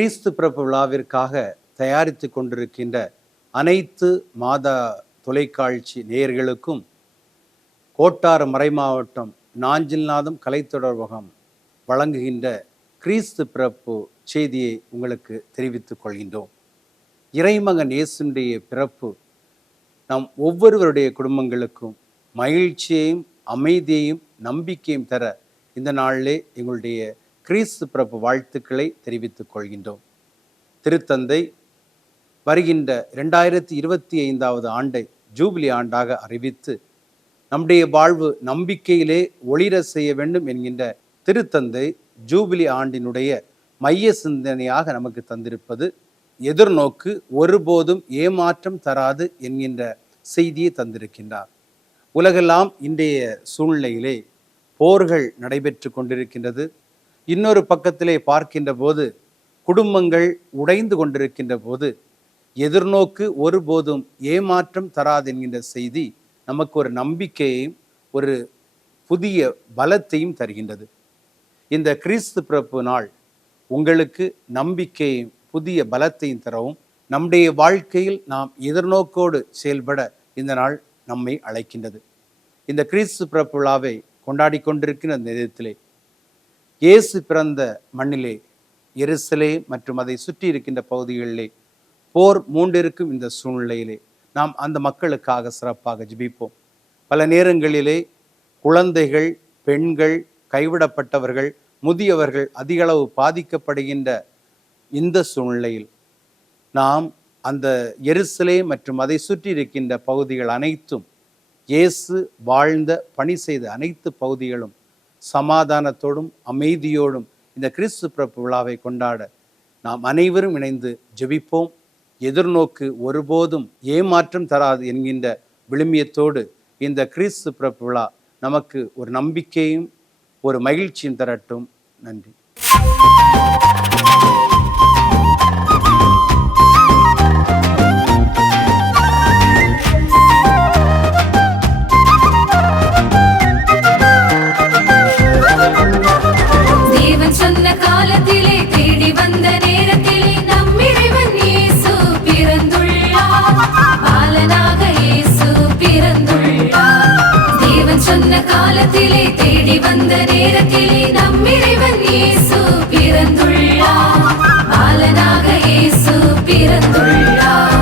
கிறிஸ்து பிறப்பு விழாவிற்காக தயாரித்து கொண்டிருக்கின்ற அனைத்து மாதா தொலைக்காட்சி நேயர்களுக்கும் கோட்டார் மறைமாவட்டம் நாஞ்சில்நாதம் கலைத்தொடர்பகம் வழங்குகின்ற கிறிஸ்து பிறப்பு செய்தியை உங்களுக்கு தெரிவித்துக் கொள்கின்றோம். இறைமகன் இயேசுடைய பிறப்பு நம் ஒவ்வொருவருடைய குடும்பங்களுக்கும் மகிழ்ச்சியையும் அமைதியையும் நம்பிக்கையும் தர இந்த நாளிலே எங்களுடைய கிறிஸ்து பிறப்பு வாழ்த்துக்களை தெரிவித்துக் கொள்கின்றோம். திருத்தந்தை வருகின்ற 2025 ஆண்டை ஜூபிலி ஆண்டாக அறிவித்து நம்முடைய வாழ்வு நம்பிக்கையிலே ஒளிர செய்ய வேண்டும் என்கின்ற திருத்தந்தை ஜூபிலி ஆண்டினுடைய மைய சிந்தனையாக நமக்கு தந்திருப்பது எதிர்நோக்கு ஒருபோதும் ஏமாற்றம் தராது என்கின்ற செய்தியை தந்திருக்கின்றார். உலகெல்லாம் இன்றைய சூழ்நிலையிலே போர்கள் நடைபெற்று கொண்டிருக்கின்றது. இன்னொரு பக்கத்திலே பார்க்கின்ற போது குடும்பங்கள் உடைந்து கொண்டிருக்கின்ற போது எதிர்நோக்கு ஒருபோதும் ஏமாற்றம் தராது என்கின்ற செய்தி நமக்கு ஒரு நம்பிக்கையையும் ஒரு புதிய பலத்தையும் தருகின்றது. இந்த கிறிஸ்து பிறப்பு நாள் உங்களுக்கு நம்பிக்கையையும் புதிய பலத்தையும் தரவும் நம்முடைய வாழ்க்கையில் நாம் எதிர்நோக்கோடு செயல்பட இந்த நாள் நம்மை அழைக்கின்றது. இந்த கிறிஸ்து பிறப்பு விழாவை கொண்டாடி கொண்டிருக்கிற அந்த நேரத்திலே இயேசு பிறந்த மண்ணிலே எருசலேம் மற்றும் அதை சுற்றி இருக்கின்ற பகுதிகளிலே போர் மூண்டிருக்கும் இந்த சூழ்நிலையிலே நாம் அந்த மக்களுக்காக சிறப்பாக ஜெபிப்போம். பல நேரங்களிலே குழந்தைகள், பெண்கள், கைவிடப்பட்டவர்கள், முதியவர்கள் அதிகளவு பாதிக்கப்படுகின்ற இந்த சூழ்நிலையில் நாம் அந்த எருசலேம் மற்றும் அதை சுற்றி இருக்கின்ற பகுதிகள் அனைத்தும் இயேசு வாழ்ந்த பணி செய்த அனைத்து பகுதிகளும் சமாதானத்தோடும் அமைதியோடும் இந்த கிறிஸ்து பிறப்பு விழாவை கொண்டாட நாம் அனைவரும் இணைந்து ஜெபிப்போம். எதிர்நோக்கு ஒருபோதும் ஏமாற்றம் தராது என்கின்ற விழுமியத்தோடு இந்த கிறிஸ்து பிறப்பு விழா நமக்கு ஒரு நம்பிக்கையும் ஒரு மகிழ்ச்சியும் தரட்டும். நன்றி. காலத்திலே தேடி வந்த நேரத்திலே நம்மிறைவன் இயேசு பிறந்துள்ளார். பாலனாக இயேசு பிறந்துள்ளார். தேவன் சொன்ன காலத்திலே தேடி வந்த நேரத்திலே நம்மிறைவன் இயேசு பிறந்துள்ளார். பாலனாக இயேசு பிறந்துள்ளார்.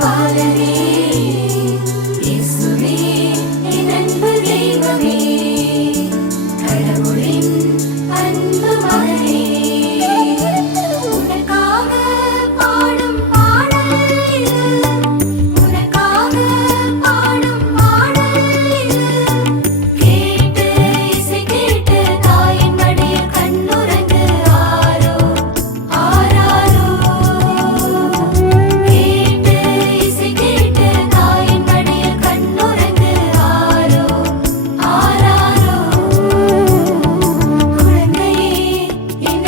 பாலனே இயேசுவே என் அன்பு தெய்வமே கடவுளின் அன்பு மகனே உனக்காக பாடும் பாடல் இது உனக்காக பாடும் பாடல் இது கேட்டு இசை கேட்டு தாயின் மடியில் கண்ணுறங்கு ஆரோ ஆராரோ கேட்டு இசை கேட்டு தாயின் மடியில் கண்ணுறங்கு ஆரோ ஆராரோ குழந்தையே என்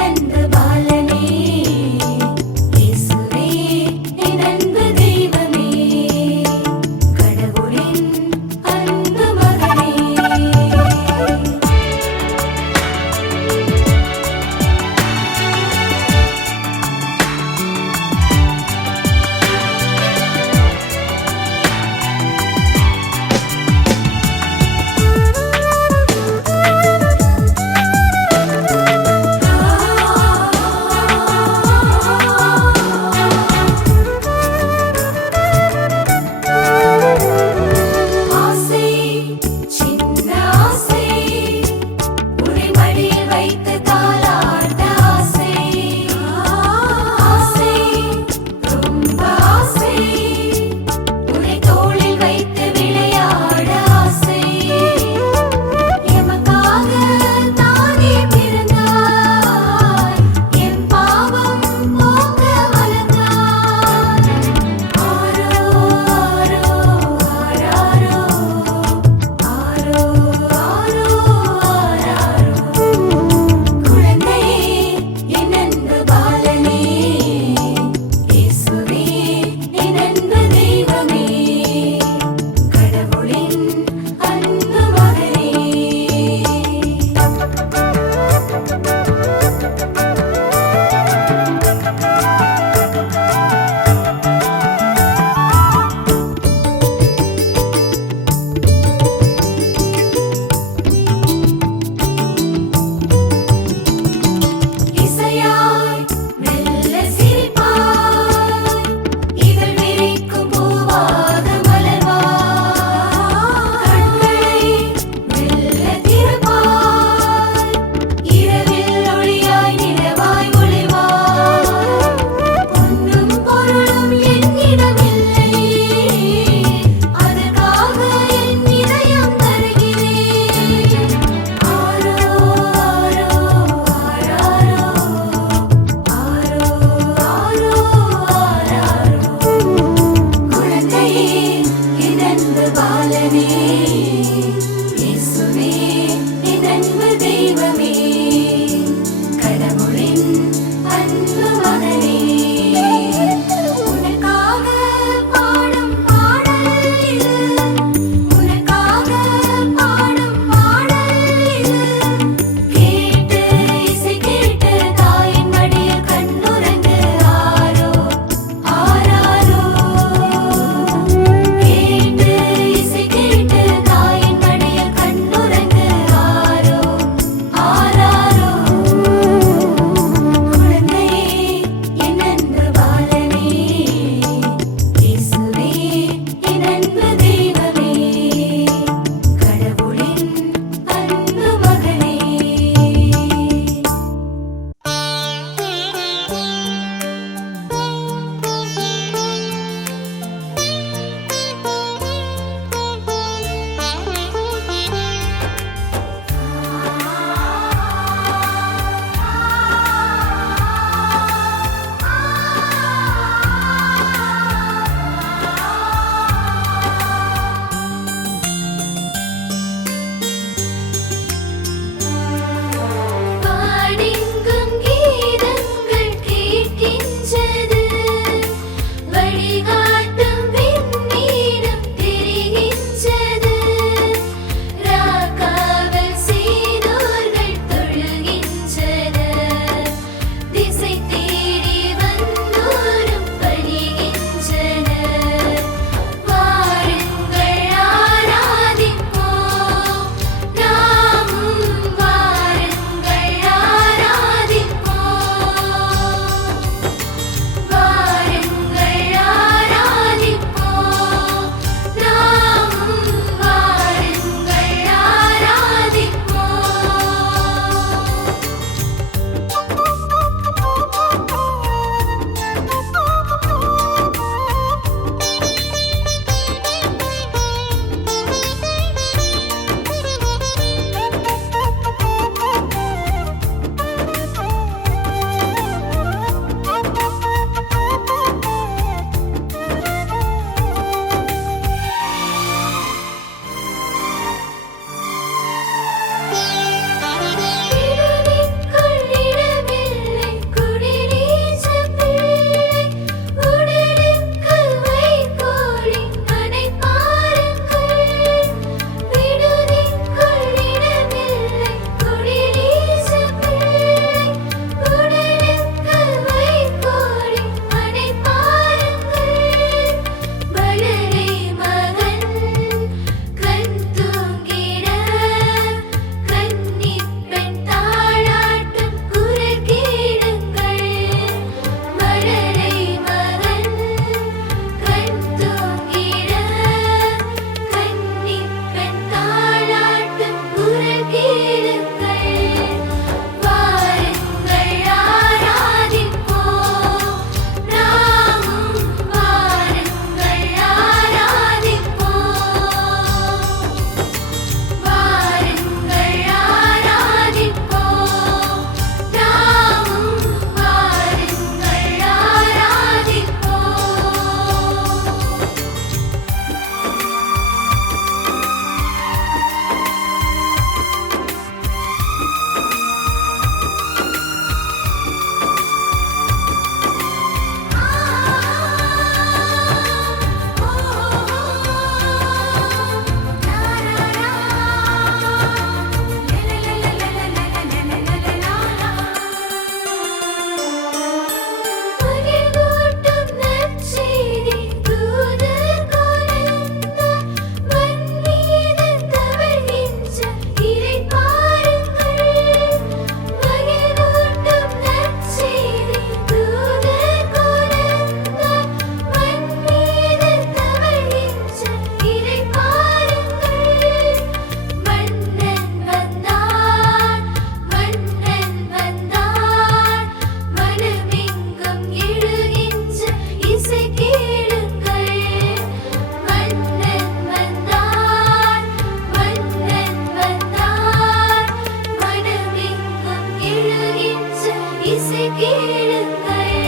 இசை கேளுங்கள்,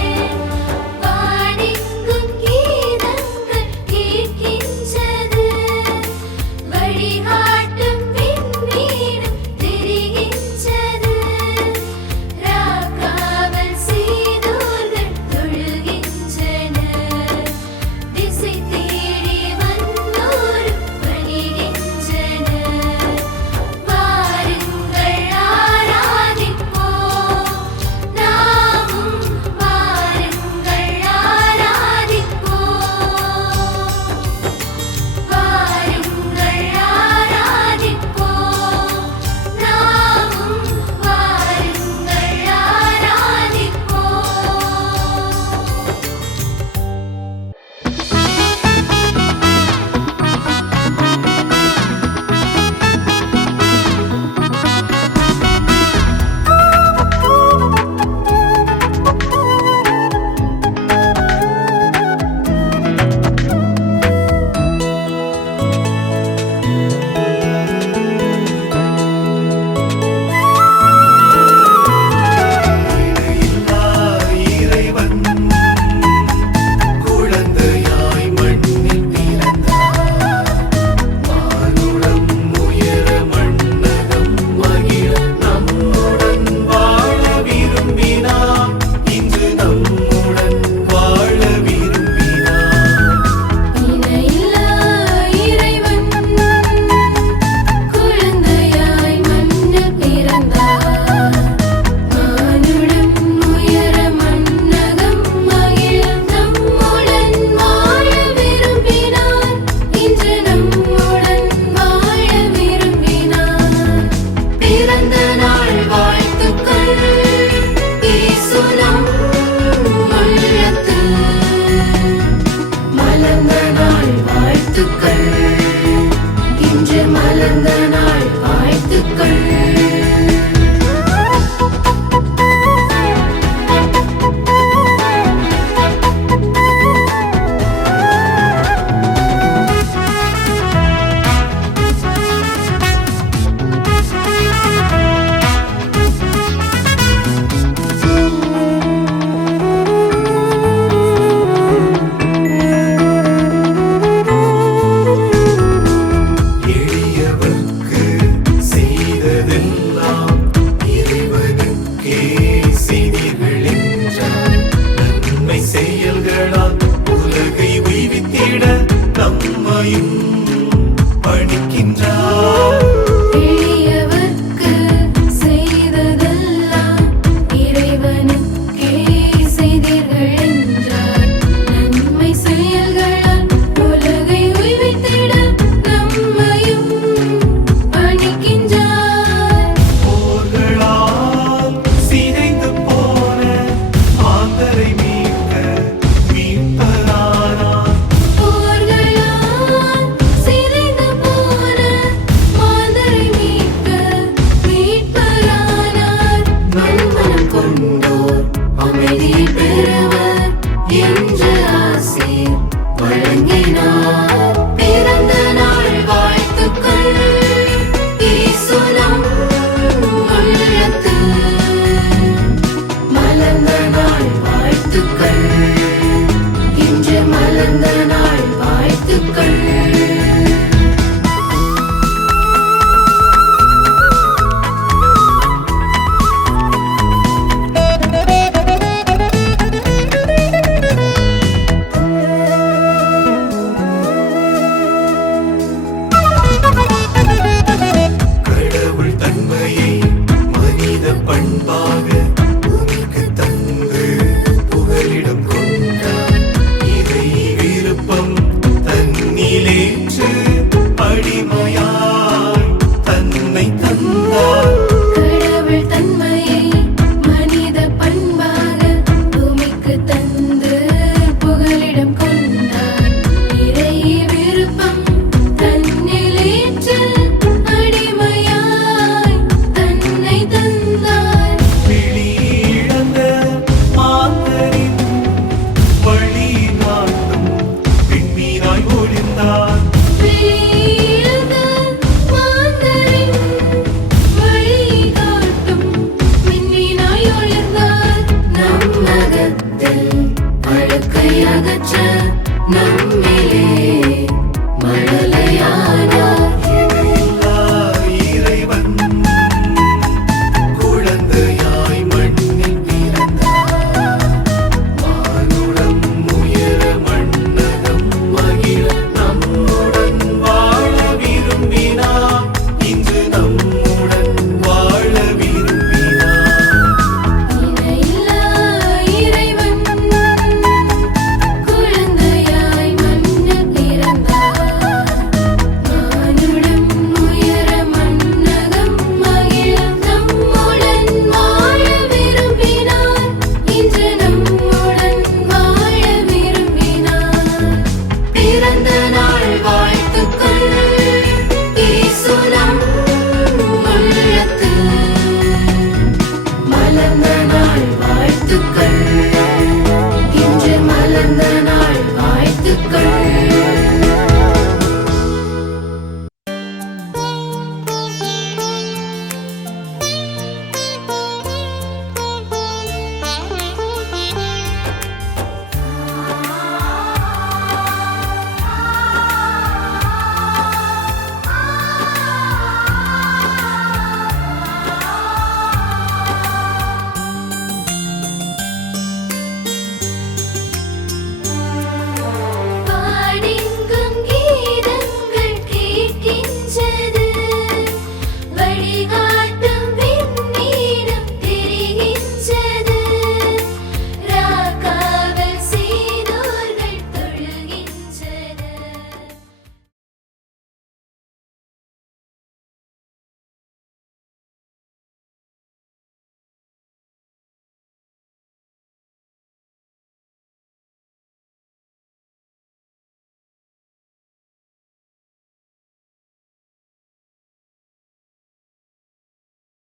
வானெங்கும் கீதங்கள் கேட்கின்றது, வழிகாட்டும் விண்மீனும் தெரிகின்றது, ராக்காவல் செய்தோர்கள் தொழுகின்றனர், திசை தேடி வந்தோரும் பணிகின்றனர். வாருங்கள் ஆராதிப்போம், நாமும் வாருங்கள் ஆராதிப்போம், வாருங்கள் ஆராதிப்போம், நாமும் வாருங்கள் ஆராதிப்போம். இறைவன் குழந்தையாய் மண்ணில் பிறந்தார். வானுடம் உயர மண்ணகம் மகிழ நம்முடன் வாழ விரும்பினார். இன்று நம்முடன் வாழ விரும்பினார். இணையில்லா இறைவன் குழந்தையாய் மண்ணில் பிறந்தார். வானுடன் உயர மண்ணகம் மகிழ நம்முடன் வாழ விரும்பினார். இன்று நம்முடன் வாழ விரும்பினார். பிறந்த நாள் வாழ்த்துக்கள் இயேசு நம் உள்ளத்தில். மலர்ந்த நாள் வாழ்த்துக்கள்